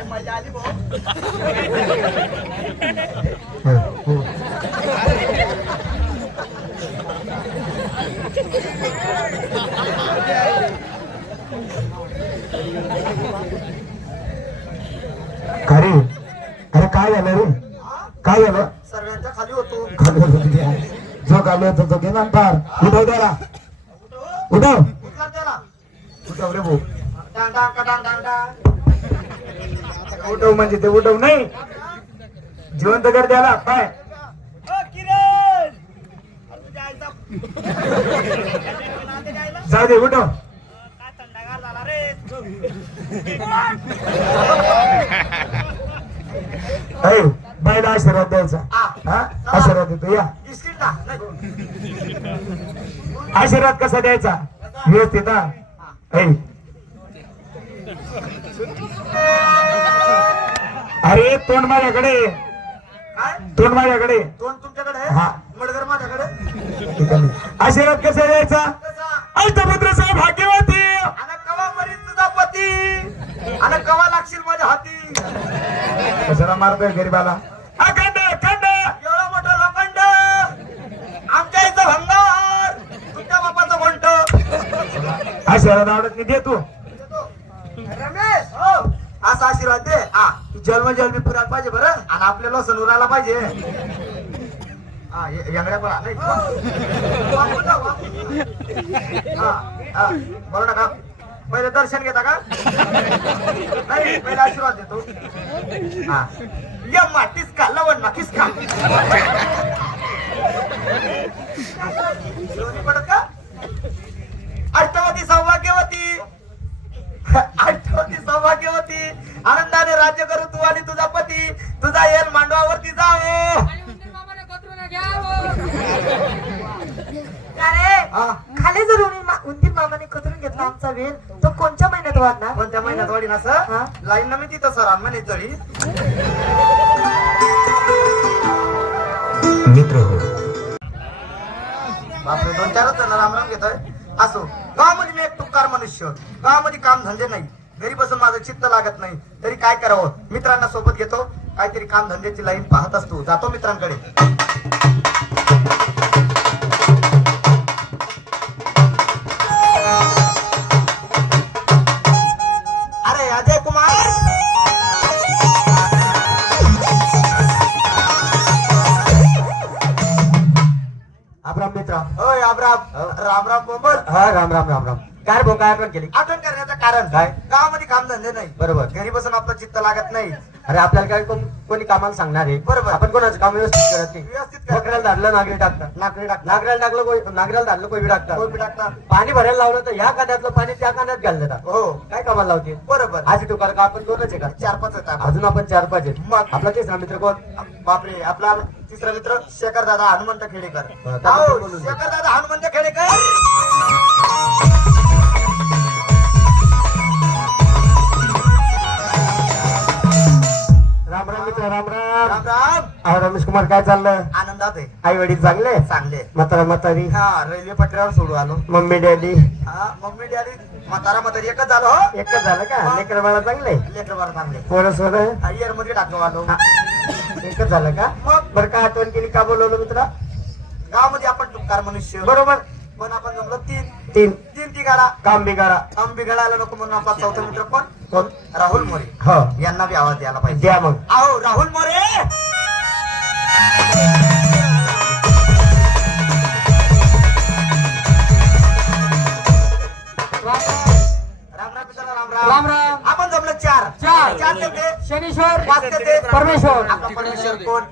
काय मजा आली भाऊ. अरे अरे काय झालं रे? काय झालं? सर्वांच्या खाली होतो. खाली होतं? जो खाली होता तो गेला पार. उठव त्याला. उठव. कुठला त्याला. उठव रे भाऊ. डांग का डांग उठव म्हणजे ते उठव नाही. जिवंत कर त्याला नाते जायला जाऊ दे उठव. बायला आशीर्वाद द्यायचा. हा? आशीर्वाद देतो या. आशीर्वाद कसा द्यायचा? व्यवस्थित हा. अरे तोंड माझ्याकडे. काय? तोंड माझ्याकडे. तोंड तुमच्याकडे? हा. मडगर माझ्याकडे. आशीर्वाद कसा? द्यायचा अष्टपुत्र साहेब भाग्यवती. आणि कवा मरीन तुझा पती? आणि कवा लागशील माझ्या हाती? कशाला मारतोय गरीबाला? अखंड अखंड. एवढा मोठा लोखंड. आमच्या इथं भंगार. तुमच्या बापाचं म्हणत आशीर्वाद आवडत नाही दे तू रमेश हो. असा आशीर्वाद दे. हा. जन्म जन्मी पुरायला पाहिजे बरं. आणि आपल्याला सण उरायला पाहिजे. हा य- पण नाही वाकून ना पहिले दर्शन घेता का? नाही पहिले आशीर्वाद देतो. हा. यम्मा का लवण मा का पडत का? अष्टवती सौभाग्यवती. अष्टवती सौभाग्यवती. आनंदाने राज्य करून तू आणि तुझा पती तुझा येल मांडवावरती जाओ अरे हा, खाली जर उंदीर मा- उंदीर मामाने कतरून घेतला आमचा वेल तो कोणत्या महिन्यात वाढणार? कोणत्या महिन्यात वाढीन हा. असं लाईन ना मी तिथं सर म्हणे चढी. मित्र हो. बापरे दोन चारच जण रामराम घेतोय. असो गावामध्ये मी एक तुकार मनुष्य. गावामध्ये काम धंदे नाही. घरी बसून माझं चित्त लागत नाही. तरी काय करावं? मित्रांना सोबत घेतो. काहीतरी काम धंद्याची लाईन पाहत असतो. जातो मित्रांकडे. आठवण केली. आठवण करण्याचं कारण काय? गावामध्ये काम धंदे नाही. बरोबर. घरी बसून आपलं चित्त लागत नाही. अरे आपल्याला काय कोण- कोणी कामाला सांगणार आहे? बरोबर. आपण कोणाचं काम व्यवस्थित करत नाही? व्यवस्थित करत नाही. बकऱ्याला धाडलं नागरी टाकतात. नाकरी टाकतात. नागऱ्याला टाकलं कोई नागऱ्याला धाडलं कोई कोण टाकतात टाकतात. पाणी भरायला लावलं तर ह्या कांद्यातलं पाणी त्या कांद्यात घाललं हो. काय कामाला लावते? बरोबर. आज टुकार का आपण दोनच आहे का? चार पाच आहेत आपण. अजून आपण चार पाच आहेत. मग. आपला तिसरा मित्र कोण? बापरे. आपला तिसरा मित्र शेखर दादा हनुमंत खेडेकर. हो. शेखर दादा हनुमंत खेडेकर! राम राम. राम राम. अहो, रमेश कुमार काय चाललं आनंदात आहे. आई वडील चांगले? चांगले. म्हातारा म्हातारी? हा रेल्वे पटऱ्यावर सोडू आलो. Mummy daddy? हा मम्मी डॅडी म्हातारा म्हातारी एकच झालं हो. एकच झालं का? लेकर बाळा चांगले? लेकर बारा चांगले. पोरं सोरं इयरमध्ये टाकलो आलो. हा. एकच झालं का? मग? बरं काय आठवण केली? का बोलवलं मित्रा गावामध्ये आपण तुकार मनुष्य. बरोबर. पण आपण जमलो तीन. तीन. तीन ती गाडा काम बिगाडा काम बिघडायला नको म्हणून आपला चौथा मित्र कोण? कोण? राहुल मोरे. हो. यांना बी आवाज द्यायला पाहिजे. द्या मग. आओ राहुल मोरे! राम राम. आपण जमलं चार. चार. चार ते. शनीश्वर पाच परमेश्वर. परमेश्वर कोण.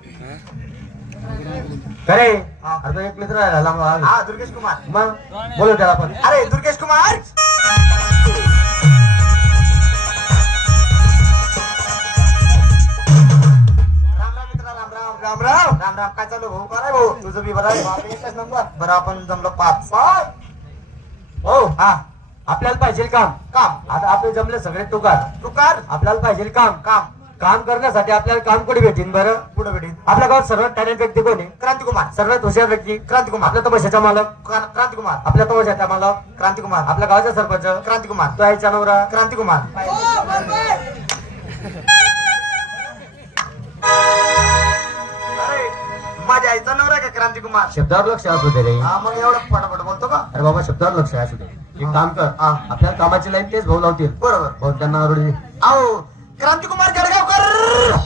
आता एक मित्र राहिला हा. दुर्गेश कुमार. मग? बोलू त्याला पण अरे दुर्गेश कुमार! राम राम. राम राम. काय चालू भाऊ? काय भाऊ? तुझं बी बरं आहे. बापरे, एकच नंबर. बरं आपण जमलो पाच. हो. हा. आपल्याला पाहिजे काम. काम. आता आपले जमले सगळे तुकार. तुकार. आपल्याला पाहिजे काम. काम. काम करण्यासाठी आपल्याला काम कुठे भेटेन बरं? पुढे भेटीन? आपल्या गावात सर्वात टॅलेंट व्यक्ती कोण आहे? क्रांतिकुमार. सर्वात हुशार व्यक्ती? क्रांतिकुमार. आपल्या तमाशाचा मालक? क्रां- क्रांतिकुमार. आपल्या तमाशाचा मालक? क्रांतिकुमार. आपल्या गावाचा सरपंच? क्रांतिकुमार. तो आईचा नवरा क्रांतिकुमार. बाईचा नवरा आहे का क्रांतिकुमार शब्दावर लक्ष असू दे रे. हा मग एवढं फटाफट बोलतो का? अरे बाबा शब्दावर लक्ष असू दे. एक काम कर. हा. आपल्या कामाची लाईन तेच भाऊ लावतील. बरोबर. भाऊ त्यांना आवडली आओ क्रांतिकुमार जळगावकर!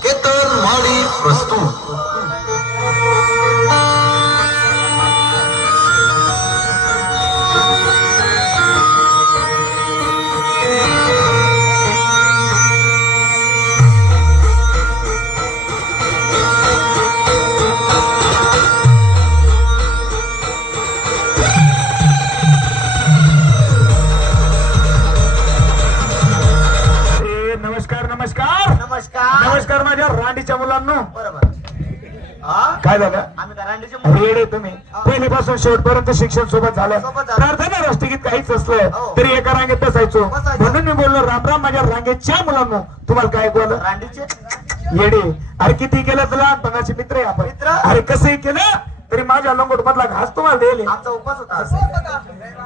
नमस्कार नमस्कार माझ्या रांडीच्या मुलांना. बरोबर. काय झालं? आम्ही का रांडेचे मुलं? रेडे तुम्ही. पहिलीपासून शेवटपर्यंत शिक्षण सोबत झालं. प्रार्थना राष्ट्रगीत काहीच असलं हो. तरी एका रांगेत बसायचो. म्हणून मी बोललो रामराम माझ्या रांगेच्या मुलांना तुम्हाला काय बोल रांडीचे? येडे. अरे किती केलं तर लहानपणाचे मित्र आहे आपण. मित्र? अरे कसंही केलं तरी माझ्या लंगोट मधला घास तुम्हाला देईल. आमचा उपास होता.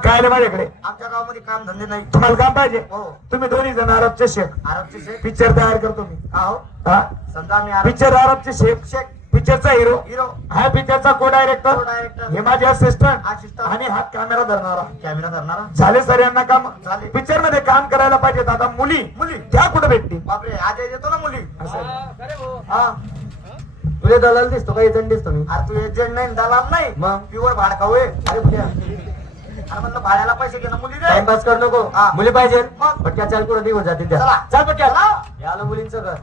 काय माझ्याकडे? आमच्या गावामध्ये काम धंदे नाही. तुम्हाला काम पाहिजे. हो. तुम्ही दोन्ही जण अरबचे शेख आरबचे शेख. पिक्चर तयार करतो मी. आहो हा. समजा आम्ही आरब पिक्चर अरबचे शेख. शेख. पिक्चरचा हिरो हिरो हा पिक्चरचा को डायरेक्टर Co-director. हे माझे असिस्टंट Assistant. आणि हात कॅमेरा धरणारा. कॅमेरा धरणारा? झाले सर यांना काम? झाले. पिक्चरमध्ये काम करायला पाहिजे. आता मुली. मुली. त्या कुठे भेटतील? बापरे आज येतो ना मुली. असं हा. तुला दलाल दिसतो का? एजंट दिसतो मी. अरे तू एजंट नाही दलाल नाही. मग? प्युअर भाडकाऊ आहे अरे अरे म्हणलं भाड्याला पैसे घे ना मुली दे टाइमपास कर नको. हा. मुली पाहिजे. मग? पटक्या चाल कुठं निघून जातील त्या. चला. चाल पटक्या. हे आलं मुलींचं घर.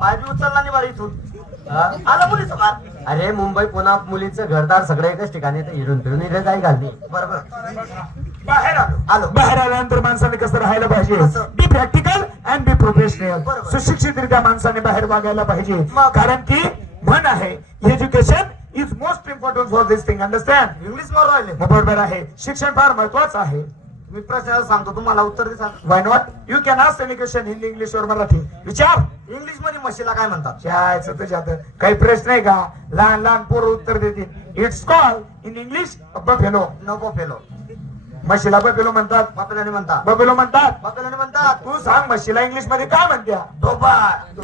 पाय बी उचलला नाही बरं इथून. हा? आलं मुलीचं बार अरे मुंबई पुन्हा मुलींचं घरदार सगळं एकच ठिकाणी तर हिरून फिरून इथे काही घालली बरोबर. बाहेर आलो. आलो. बाहेर आल्यानंतर माणसाने कसं राहायला पाहिजे? Be practical and be professional. सुशिक्षितरित्या माणसाने बाहेर वागायला पाहिजे? कारण की म्हण आहे education is most important for this thing understand English मारून राहिले. बरोबर आहे. शिक्षण फार महत्वाचं आहे. मी प्रश्नाला सांगतो तुम्हाला उत्तर दे why not you can ask any question Hindi English वर मराठी विचार. इंग्लिशमध्ये म्हशीला काय म्हणतात? शाळेचं तुझ्यात काही प्रश्न आहे का? लहान लहान पोरं उत्तर देतील. It's call in English buffalo नको फेलो म्हशीला बफेलो म्हणतात बापेलाने म्हणतात. बफेलो म्हणतात. बापेलाने म्हणतात. तू सांग म्हशीला इंग्लिशमध्ये काय म्हणत्या डोबार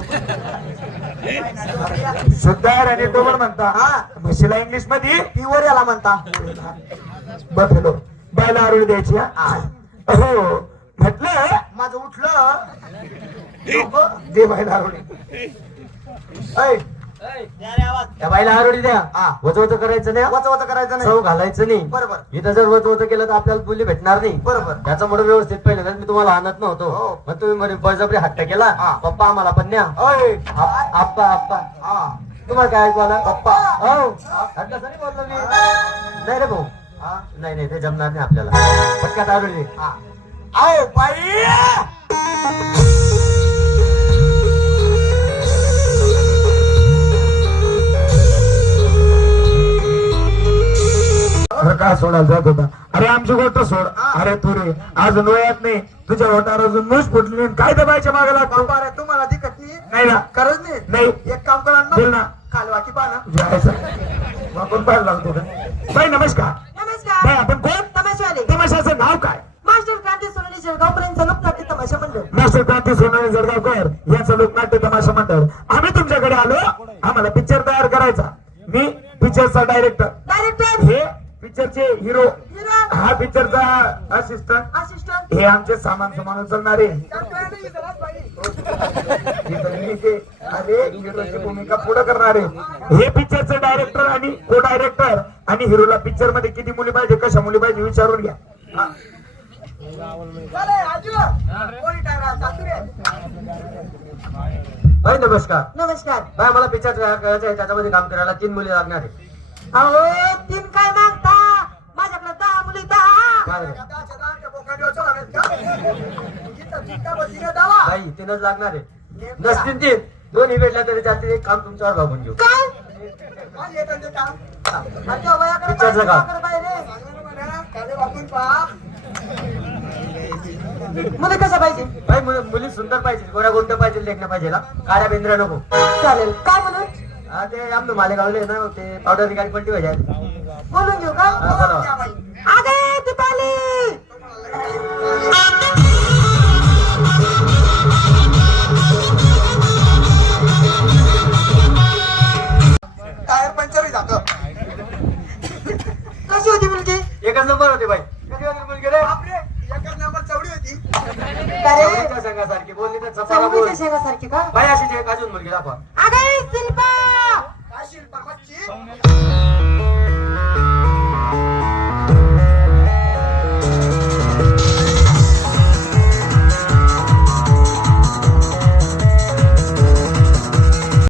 शुद्धार आणि डोबर म्हणता. हा. म्हशीला इंग्लिशमध्ये प्युअर याला म्हणता. बफेलो बायला आरोळी द्यायची हा? हो. म्हटलं माझं उठलं. दे बायला आरोळी. ऐ, त्या बायला आरोळी द्या. हा. वच वच करायचं नाही. वच वच करायचं चव नाही घालायचं नाही. बरोबर. इथं जर वच वच केलं तर आपल्याला बोलली भेटणार नाही. बरोबर. त्याच्यामुळे व्यवस्थित पहिल्यांदा मी तुम्हाला आणत हो. नव्हतो मग तुम्ही मध्ये बळजबरी हट्ट केला. हा. पप्पा आम्हाला पण न्या. आप्पा आप्पा. हा. तुम्हाला काय आलं पप्पा. हो. नाही बोललो मी. नाही रे भाऊ. हा. नाही नाही ते जमणार नाही आपल्याला. पटक्यात. हा. आओ बाई. का सोडायला जात होता. अरे आमची गोष्ट सोड. अरे तू रे अजून वयात नाही. तुझ्या ओटावर अजून मूस फुटली नाही. काय दबायच्या मागे लागतो बाबा रे तुम्हाला तिकट नाही. नाही ना. खरंच नाही. नाही. एक काम करा बोल ना ना. कालवाकी पाना. वाकून पाहायला लागतो का? बाई नमस्कार. नमस्कार. बाई आपण कोण? तमाशावाले. तमाशाचं नाव काय? मास्टर क्रांती सोनाली जळगावपर्यंत लोकनाट्य तमाशा मंडळ. मास्टर क्रांती सोनाली जळगावकर याचं लोकनाट्य तमाशा मंडळ. आम्ही तुमच्याकडे आलो. आम्हाला पिक्चर तयार करायचा. मी पिक्चरचा डायरेक्टर डायरेक्टर हे पिक्चरचे हिरो हिरो. हा पिक्चरचा असिस्टंट असिस्टंट हे आमचे सामान सामान उचलणारे अरे हिरोची भूमिका पुढे करणारे. हे पिक्चरचे डायरेक्टर आणि को डायरेक्टर आणि हिरोला पिक्चरमध्ये किती मुली पाहिजे कशा मुली पाहिजे विचारून घ्या. बाई नमस्कार. नमस्कार. बाय मला पिक्चर करायचं आहे त्याच्यामध्ये काम करायला तीन मुली लागणार आहे. अहो तीन काय बाई तीनच लागणार आहे. नसतील तीन दोन्ही भेटल्या तरी त्यातील एक काम तुमच्यावर भागून घेऊ. रे. मुली कशा पाहिजे? बाई मुली सुंदर पाहिजे. गोऱ्या गोंड पाहिजे. लेखण्या पाहिजे काळ्या बेंद्र्या नको. चालेल. काय म्हणून? ते आमचं मालेगावले ना ते पावडर निघाली पलटी पाहिजे बोलून घेऊ का? अरे चवळीच्या संघासारखी बोलली तर चपाला बोल. चवळीच्या शेंगासारखी का? बाई एक अजून मुलगी दाखवा. अगं शिल्पा! काय शिल्पा